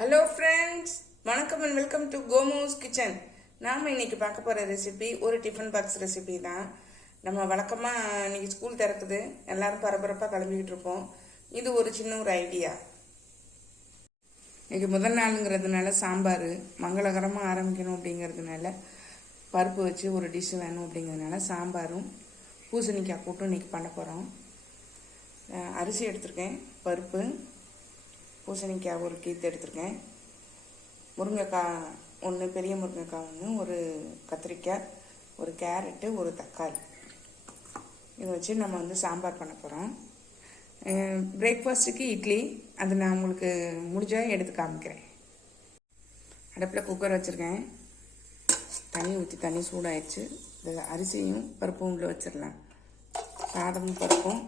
Hello friends, வணக்கம் and welcome to கோமோஸ் kitchen. நாம் இன்னைக்கு பார்க்க போகிற ரெசிபி ஒரு டிஃபன் பாக்ஸ் ரெசிபி தான். நம்ம வழக்கமாக இன்னைக்கு ஸ்கூல் திறக்குது, எல்லாரும் பரபரப்பாக கிளம்பிக்கிட்டு இருப்போம். இது ஒரு சின்ன ஒரு ஐடியா. இன்னைக்கு முதல் நாளுங்கிறதுனால சாம்பார் மங்களகரமாக ஆரம்பிக்கணும் அப்படிங்கிறதுனால பருப்பு வச்சு ஒரு டிஷ் வேணும் அப்படிங்கிறதுனால சாம்பாரும் பூசணிக்காய் கூட்டும் இன்னைக்கு பண்ண போகிறோம். அரிசி எடுத்திருக்கேன், பருப்பு, பூசணிக்காய் ஒரு கீத்து எடுத்திருக்கேன், முருங்கைக்காய் ஒன்று, பெரிய முருங்கைக்காய் ஒன்று, ஒரு கத்திரிக்காய், ஒரு கேரட்டு, ஒரு தக்காளி. இதை வச்சு நம்ம வந்து சாம்பார் பண்ண போகிறோம். பிரேக்ஃபாஸ்ட்டுக்கு இட்லி, அது நான் உங்களுக்கு முடிஞ்சால் எடுத்து காமிக்கிறேன். அடுப்பில் குக்கர் வச்சுருக்கேன், தண்ணி ஊற்றி தண்ணி சூடாயிடுச்சு. இந்த அரிசியும் பருப்பும் உள்ளே வச்சிடலாம். சாதமும் பருப்பும்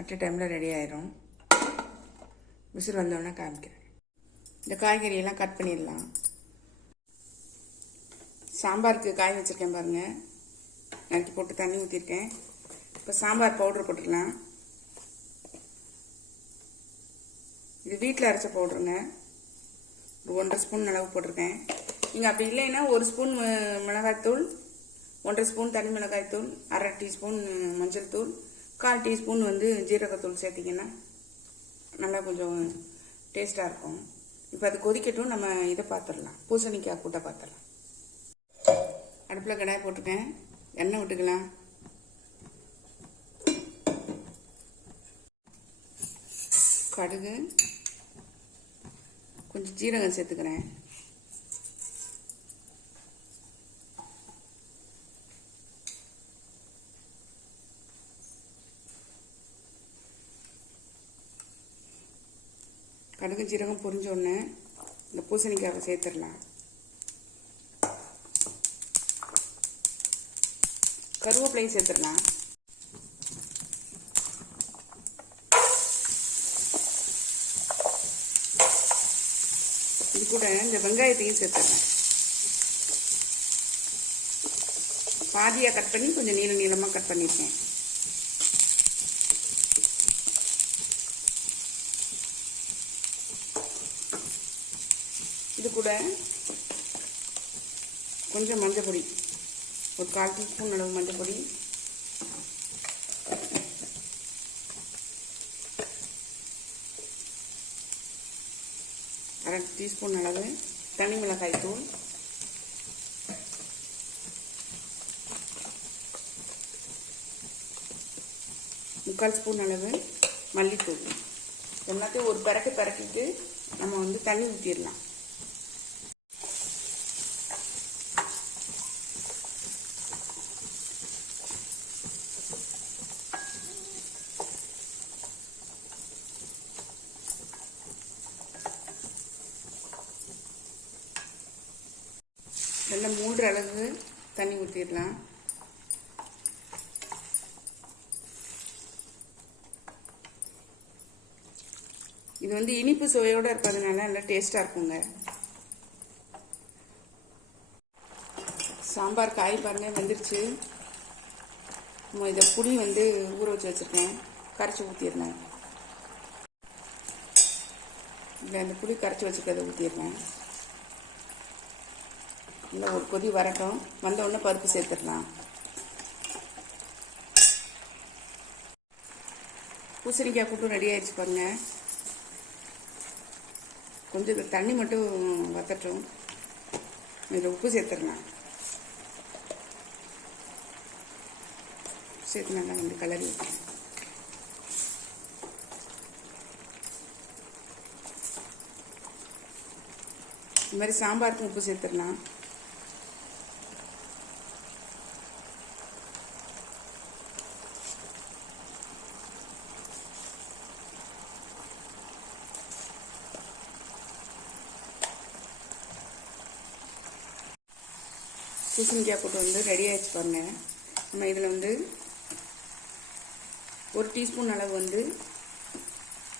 அட் டைமில் ரெடி ஆயிரும். விசில் வந்தோடனே காமிக்கிறேன். இந்த காய்கறியெல்லாம் கட் பண்ணிடலாம். சாம்பாருக்கு காய் வச்சுருக்கேன் பாருங்கள், நறுக்கி போட்டு தண்ணி ஊற்றிருக்கேன். இப்போ சாம்பார் பவுட்ரு போட்டுக்கலாம். இது வீட்டில் அரைச்ச பவுட்ருங்க, ஒரு 1.5 ஸ்பூன் அளவு போட்டிருக்கேன். நீங்கள் அப்படி இல்லைன்னா 1 ஸ்பூன் மிளகாய்த்தூள், 1.5 ஸ்பூன் தனி மிளகாய்த்தூள், 1/2 டீஸ்பூன் மஞ்சள் தூள், 1/4 டீஸ்பூன் வந்து ஜீரகத்தூள் சேர்த்திங்கன்னா நல்லா கொஞ்சம் டேஸ்ட்டாக இருக்கும். இப்போ அது கொதிக்கட்டும், நம்ம இதை பார்த்துடலாம், பூசணிக்காய் கூட்டை பார்த்துடலாம். அடுப்பில் கடாய் போட்டிருக்கேன், எண்ணெய் விட்டுக்கலாம். கடுகு, கொஞ்சம் ஜீரகம் சேர்த்துக்கிறேன். கடுகு ஜீரகம் பொரிஞ்சோடனே இந்த பூசணிக்காவை சேர்த்துடலாம். கருவேப்பிலையும் சேர்த்துடலாம். இது கூட இந்த வெங்காயத்தையும் சேர்த்துடலாம். பாதியாக கட் பண்ணி கொஞ்சம் நீளமாக கட் பண்ணியிருக்கேன். இது கூட கொஞ்சம் மஞ்சள் பொடி, ஒரு 1/4 டீஸ்பூன் அளவு மஞ்சள் பொடி, அரை டீஸ்பூன் அளவு தனி மிளகாய் தூள், முக்கால் ஸ்பூன் அளவு மல்லித்தூள். எல்லாத்தையும் ஒரு பரட்டிட்டு நம்ம வந்து தண்ணி ஊற்றிடலாம். நல்லா 3 அளவு தண்ணி ஊற்றிடலாம். இது வந்து இனிப்பு சுவையோடு இருக்கிறதுனால நல்லா டேஸ்ட்டாக இருக்குங்க. சாம்பார் காய் பாருங்கள் வெந்துருச்சு. நம்ம இதை புளி வந்து ஊற வச்சு வச்சுருக்கேன், கரைச்சி ஊற்றிடுறேன். இல்லை, அந்த புளி கரைச்சி வச்சுருக்கதை ஊற்றிடுறேன். இல்லை, ஒரு கொதி வரட்டும், வந்த உடனே பருப்பு சேர்த்துடலாம். பூசணிக்காய் கூட்டும் ரெடி ஆயிடுச்சு பாருங்க. கொஞ்சம் தண்ணி மட்டும் வத்தட்டும், இதில் உப்பு சேர்த்துடலாம். சேர்த்து நல்லா வந்து கலரி வைக்கிறேன். இந்த மாதிரி சாம்பாருக்கும் உப்பு சேர்த்துடலாம். பூசணிக்காய் போட்டு வந்து ரெடி ஆகிடுச்சு பாருங்க. நம்ம இதில் வந்து 1 டீஸ்பூன் அளவு வந்து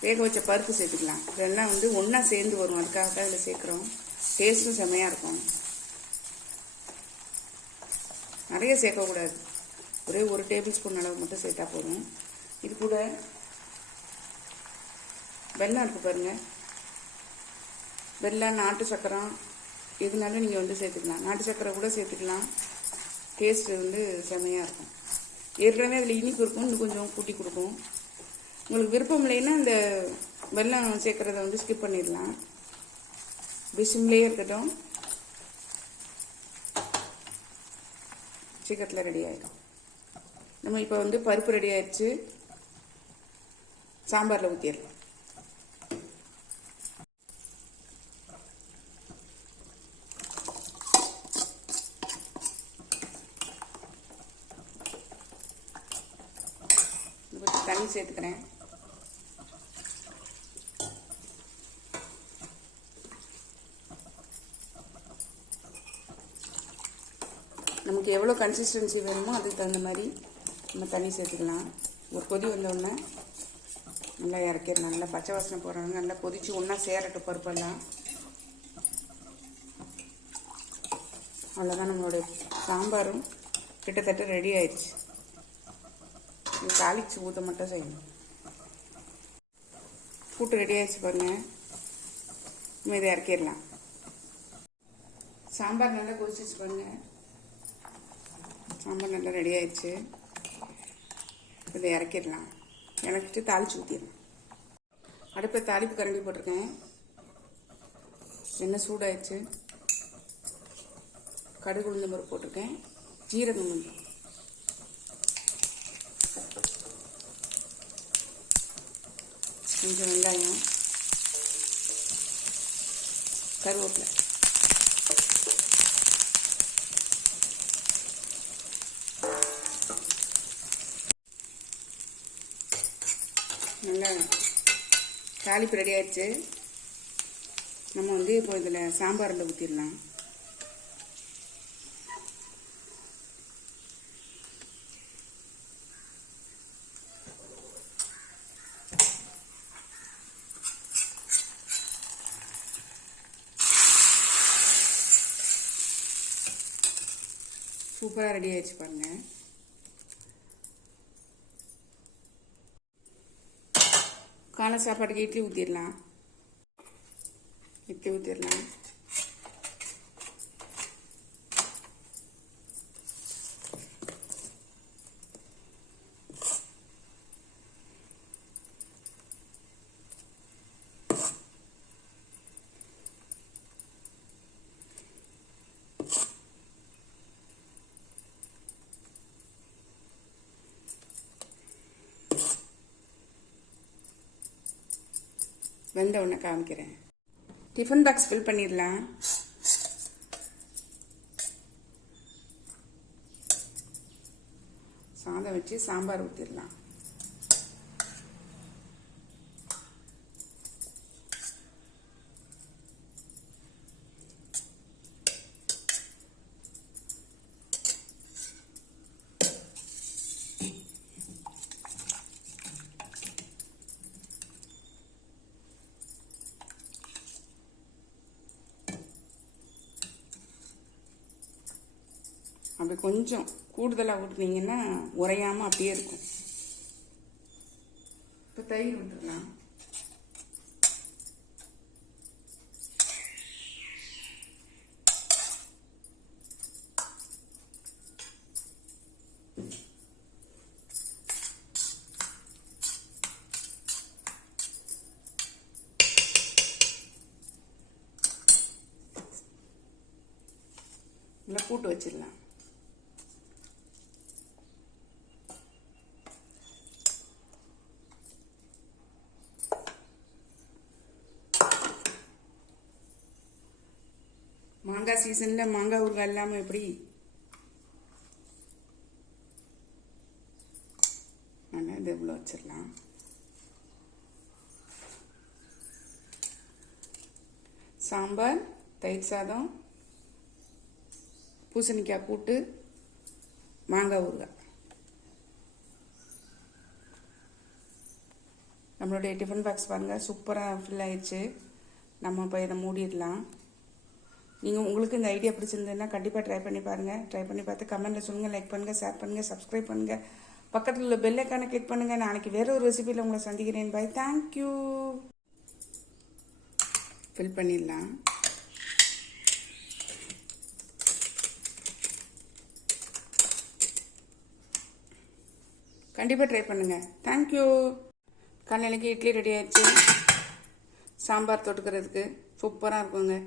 வேக வச்ச பருப்பு சேர்த்துக்கலாம். இதெல்லாம் வந்து ஒன்றா சேர்ந்து வரும், அதுக்காக தான் இதில் சேர்க்குறோம். டேஸ்ட்டும் செம்மையாக இருக்கும். நிறைய சேர்க்கக்கூடாது, ஒரே 1 டேபிள் ஸ்பூன் அளவு மட்டும் சேர்த்தா போதும். இது கூட வெல்லம் இருக்குது பாருங்கள், வெல்லம், நாட்டு சக்கரம் எதுனாலும் நீங்கள் வந்து சேர்த்துக்கலாம். நாட்டு சக்கரை கூட சேர்த்துக்கலாம். டேஸ்ட்டு வந்து செமையாக இருக்கும். ஏற்கனவே அதில் இனிப்பு இருக்கும், இன்னும் கொஞ்சம் கூட்டி கொடுக்கும். உங்களுக்கு விருப்பம் இல்லைன்னா இந்த வெல்லம் சேர்க்குறத வந்து ஸ்கிப் பண்ணிடலாம். சிம்லேயே இருக்கட்டும். சீக்கிரத்தில் ரெடி ஆகிடும். நம்ம இப்போ வந்து பருப்பு ரெடி ஆயிடுச்சு. சாம்பாரில் ஊற்றிடலாம். கொஞ்சம் தண்ணி சேர்த்துக்கிறேன். நமக்கு எவ்வளோ கன்சிஸ்டன்சி வேணுமோ அதுக்கு தகுந்த மாதிரி நம்ம தண்ணி சேர்த்துக்கலாம். ஒரு கொதி வந்தோடனே நல்லா இறக்கிடலாம். நல்லா பச்சை வாசனை போடுறாங்க. நல்லா கொதித்து ஒன்றா சேரட்டும் பருப்பெல்லாம். அவ்வளோதான், நம்மளுடைய சாம்பாரும் கிட்டத்தட்ட ரெடி ஆயிடுச்சு. இது தாளிச்சு ஊற்ற மட்டும் செய்யணும். கூட்டு ரெடி ஆயிடுச்சு பாருங்கள். நம்ம இதை இறக்கிடலாம். சாம்பார் நல்லா கொதிச்சிச்சு பாருங்கள். சாம்பார் நல்லா ரெடி ஆயிடுச்சு. இதை இறக்கிடலாம். இறக்கிட்டு தாளிச்சு ஊற்றிடலாம். அடுப்பில் தாளிப்பு கரண்டி போட்டிருக்கேன். எண்ணெய் சூடாயிடுச்சு. கடுகு உளுந்து பருப்பு போட்டிருக்கேன். ஜீரகம் கொஞ்சம், கொஞ்சம் வெங்காயம், கருவேப்பிலை, நல்லா தாளிப்பு ரெடி ஆயிடுச்சு. நம்ம வந்து இப்போ இதில் சாம்பாரில் ஊற்றிடலாம். சூப்பராக ரெடி ஆயிடுச்சு பாருங்கள். காலை சாப்பாட்டுக்கு இட்லி ஊற்றிடலாம். இட்லி ஊற்றிடலாம். வெந்த உடனே காமிக்கிறேன். டிஃபன் பாக்ஸ் ஃபில் பண்ணிடலாம். சாதம் வச்சு சாம்பார் ஊற்றிடலாம். அப்படி கொஞ்சம் கூடுதலாக ஊற்றினீங்கன்னா உரையாமல் அப்படியே இருக்கும். இப்போ தயிர் விட்டுடலாம். நல்லா கூட்டு வச்சிடலாம். மாங்காய் சீசனில் மாங்காய் ஊறுகாய் இல்லாமல் எப்படி? நல்லா இது இவ்வளோ வச்சிடலாம். சாம்பார், தயிர் சாதம், பூசணிக்காய் கூட்டு, மாங்காய் ஊறுகாய். நம்மளுடைய டிஃபன் பாக்ஸ் பாருங்கள், சூப்பராக ஃபில் ஆயிடுச்சு. நம்ம இப்போ இதை மூடிடலாம். நீங்கள் உங்களுக்கு இந்த ஐடியா பிடிச்சிருந்ததுன்னா கண்டிப்பாக ட்ரை பண்ணி பாருங்கள். ட்ரை பண்ணி பார்த்து கமெண்ட்டில் சொல்லுங்கள். லைக் பண்ணுங்கள், ஷேர் பண்ணுங்கள், சப்ஸ்கிரைப் பண்ணுங்கள். பக்கத்தில் உள்ள பெல் ஐக்கானை கிளிக் பண்ணுங்கள். நாளைக்கு வேறு ஒரு ரெசிபியில் உங்களை சந்திக்கிறேன். பை. தேங்க்யூ. ஃபில் பண்ணிடலாம். கண்டிப்பாக ட்ரை பண்ணுங்கள். தேங்க்யூ. காலையிலக்கு இட்லி ரெடி ஆயிடுச்சு. சாம்பார் தொட்டுக்கிறதுக்கு சூப்பராக இருக்குங்க.